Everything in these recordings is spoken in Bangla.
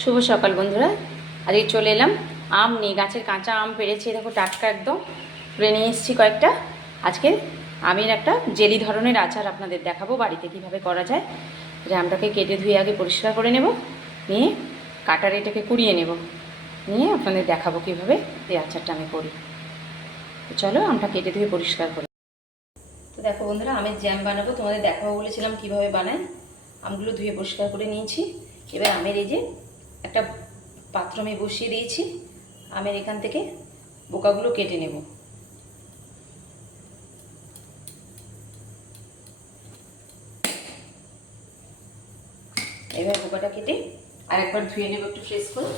শুভ সকাল বন্ধুরা। আজকে চলে এলাম আম নিয়ে। গাছের কাঁচা আম পেরেছি, দেখো টাটকা একদম। তুলে নিয়ে এসেছি কয়েকটা। আজকে আমের একটা জেলি ধরনের আচার আপনাদের দেখাবো, বাড়িতে কীভাবে করা যায়। এটা আমটাকে কেটে ধুয়ে আগে পরিষ্কার করে নেব, নিয়ে কাটারে এটাকে কুড়িয়ে নেব। নিয়ে আপনাদের দেখাবো কীভাবে এই আচারটা আমি করি। তো চলো আমটা কেটে ধুয়ে পরিষ্কার করি। তো দেখো বন্ধুরা, আমের জ্যাম বানাবো। তোমাদের দেখাবো বলেছিলাম কীভাবে বানাই। আমগুলো ধুয়ে পরিষ্কার করে নিয়েছি। এবার আমের এই যে একটা পাত্র আমি বসিয়ে দিয়েছি। আমের এখান থেকে বোকাগুলো কেটে নেব। এবার বোকাটা কেটে আর একবার ধুয়ে নেব একটু ফ্রেশ করে।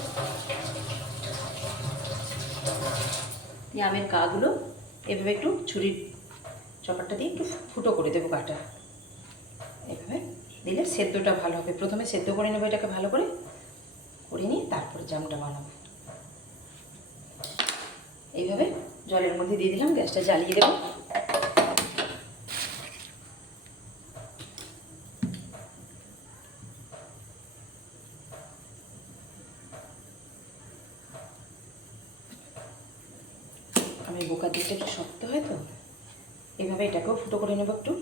দিয়ে আমের কাগুলো এভাবে একটু ছুরির চপারটা দিয়ে একটু ফুটো করে দেবো কাটা এভাবে দিলে সেদ্ধটা ভালো হবে। প্রথমে সেদ্ধ করে নেব এটাকে ভালো করে। করে নিয়ে তারপর জামটা বানাবো। এইভাবে জলের মধ্যে দিয়ে দিলাম, গ্যাসটা জ্বালিয়ে দেবো। আমি বোকার দিকটা একটু শক্ত হয় তো, এইভাবে এটাকেও ফুটো করে নেব একটু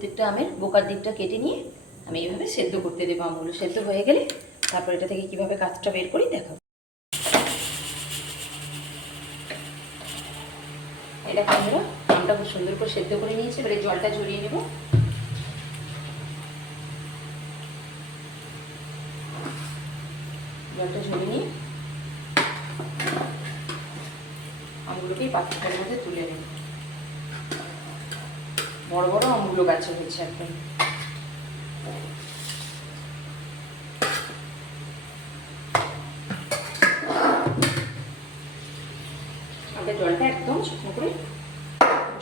দিয়ে এইভাবে আমের বোকার দিকটা কেটে নিয়ে আমি এইভাবে সেদ্ধ করতে দেবো আমগুলো সেদ্ধ হয়ে গেলে তারপর এটা থেকে কীভাবে কাঁচটা বের করি দেখাবো এটা বন্ধুরা, আমটা খুব সুন্দর করে সেদ্ধ করে নিয়েছি। এবারে জলটা ঝরিয়ে নেব। জলটা ঝরিয়ে নিয়ে আমগুলোকে এই পাত্রটার মধ্যে তুলে নেব। বড় বড় আমগুলো গাছে হয়েছে একদম আমরা জলটা একদম শুকনো করে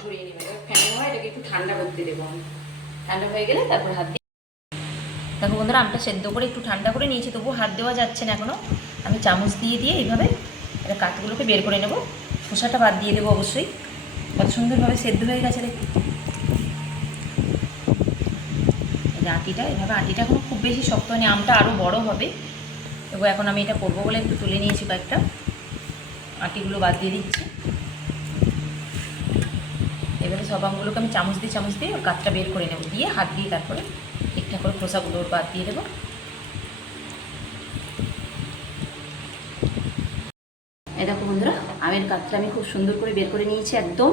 ঝরিয়ে নেব। ফ্যানে হয় এটাকে একটু ঠান্ডা করতে দেবো আমি। ঠান্ডা হয়ে গেলে তারপর হাত দিয়ে দেখো বন্ধুরা, আমটা সেদ্ধ করে একটু ঠান্ডা করে নিয়েছি, তবুও হাত দেওয়া যাচ্ছে না এখনও আমি চামচ দিয়ে দিয়ে এইভাবে এটা কাঠগুলোকে বের করে নেব। খোসাটা বাদ দিয়ে দেবো অবশ্যই। কত সুন্দরভাবে সেদ্ধ হয়ে গেছে দেখি যে আটিটা এভাবে আটিটা এখন খুব বেশি শক্ত হয়নি, আমটা আরও বড় হবে। তবু এখন আমি এটা করব বলে একটু তুলে নিয়েছি কয়েকটা। আটিগুলো বাদ দিয়ে দিচ্ছি। এবারে সব আমগুলোকে আমি চামচ দিয়ে চামচ দিয়ে কাঠটা বের করে নেব, দিয়ে হাত দিয়ে তারপরে ঠিকঠাক করে খোসাগুলো বাদ দিয়ে দেবো। এই দেখো বন্ধুরা, আমের কাঠটা আমি খুব সুন্দর করে বের করে নিয়েছি একদম।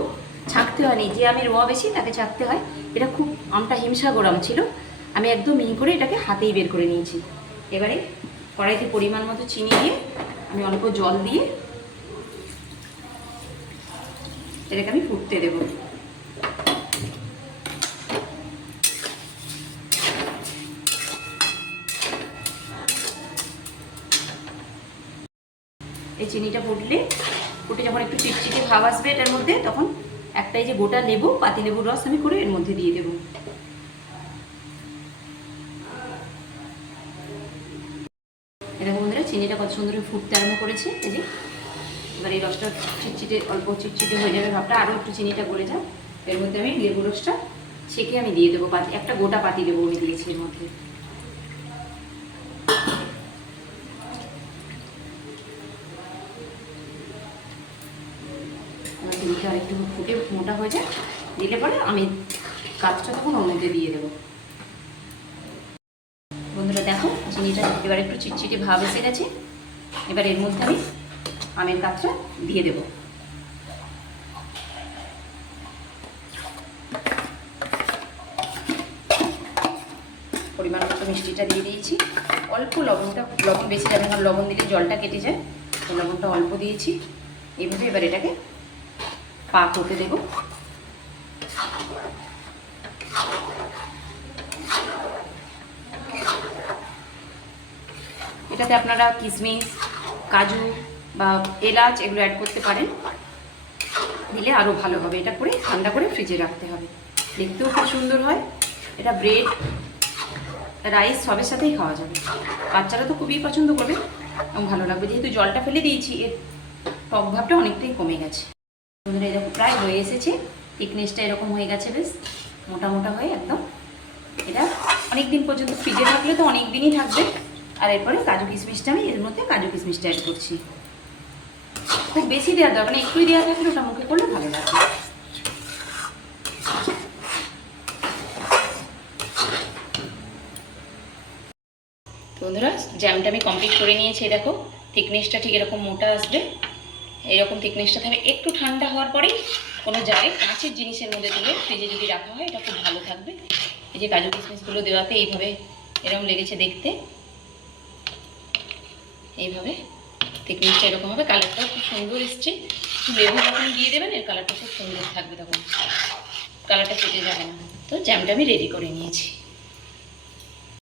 ছাঁকতে হয়নি, যে আমের রোয়া বেশি তাকে ছাঁকতে হয়। এটা খুব আমটা হিমসাগর আম ছিল। আমি একদম মিহি করে এটাকে হাতেই বের করে নিয়েছি। এবারে কড়াইতে পরিমাণ মতো চিনি দিয়ে আমি অল্প জল দিয়ে এটাকে আমি ফুটতে দেবো। এই চিনিটা ফুটলে, ফুটে যখন একটু চিটচিটে ভাব আসবে এটার মধ্যে, তখন একটাই যে গোটা লেবু, পাতি লেবুর রস আমি করে এর মধ্যে দিয়ে দেবো। এরকম বন্ধুরা, চিনিটা কত সুন্দর ফুটতে আরম্ভ করেছে। এই যে, এবার এই রসটা চিটচিটে অল্প চিটচিটে হয়ে যাবে ভাবটা। আরও একটু চিনিটা গলে যায় এর মধ্যে আমি লেবু রসটা ছেঁকে আমি দিয়ে দেবো পাতি একটা গোটা পাতি দেবো আমি দিয়েছি এর মধ্যে। চিনিটা আরেকটু ফুটে মোটা হয়ে যায় দিলে পরে আমি কাজটা তখন মধ্যে দিয়ে দেবো। বন্ধুরা, দেখো চিনিটা এবার একটু চিটচিটে ভাব এসে গেছে। এবার এর মধ্যে আমি আমের কাজটা দিয়ে দেবো। পরিমাণ মতো মিষ্টিটা দিয়ে দিয়েছি। অল্প লবণটা, লবণ বেশি যাবে কারণ লবণ দিলে জলটা কেটে যায়। তো লবণটা অল্প দিয়েছি। এইভাবে এবার এটাকে পাক হতে দেবো। এটাতে আপনারা কিশমিশ কাজু বা এলাচ এগুলো অ্যাড করতে পারেন। দিলে আরও ভালো হবে। এটা করে ঠান্ডা করে ফ্রিজে রাখতে হবে। দেখতেও খুব সুন্দর হয়। এটা ব্রেড রাইস সবের সাথেই খাওয়া যাবে। বাচ্চারা তো খুবই পছন্দ করবে এবং ভালো লাগবে। যেহেতু জলটা ফেলে দিয়েছি, এর টক ভাবটা অনেকটাই কমে গেছে। বন্ধুরা, এরকম প্রায় হয়ে এসেছে। থিকনেসটা এরকম হয়ে গেছে বেশ। মোটা মোটা হয়ে একদম। এটা অনেক দিন পর্যন্ত ফ্রিজে থাকলে তো অনেক দিনই থাকবে। আর এরপরে কাজু কিশমিশটা আমি এর মধ্যে কাজু কিশমিশটা অ্যাড করছি। খুব বেশি দেওয়ার দরকার নেই, একটুই দেওয়া থাকলে ওটা মুখে করলে ভালো লাগবে বন্ধুরা জ্যামটা আমি কমপ্লিট করে নিয়েছি দেখো থিকনেসটা ঠিক এরকম মোটা আসবে। এরকম থিকনেসটা থাকবে একটু ঠান্ডা হওয়ার পরেই কোনো জায়গায় কাঁচের জিনিসের মধ্যে দিলে ফ্রিজে যদি রাখা হয়, এটা খুব ভালো থাকবে। এই যে কাজু কিশমিশগুলো দেওয়াতে এইভাবে এরকম লেগেছে দেখতে। এইভাবে থিকনেসটা এরকম হবে। কালারটাও খুব সুন্দর এসছে। লেবু যখন দিয়ে দেবেন, এর কালারটা খুব সুন্দর থাকবে তখন। কালারটা কেটে যাবে না। তো জ্যামটা আমি রেডি করে নিয়েছি।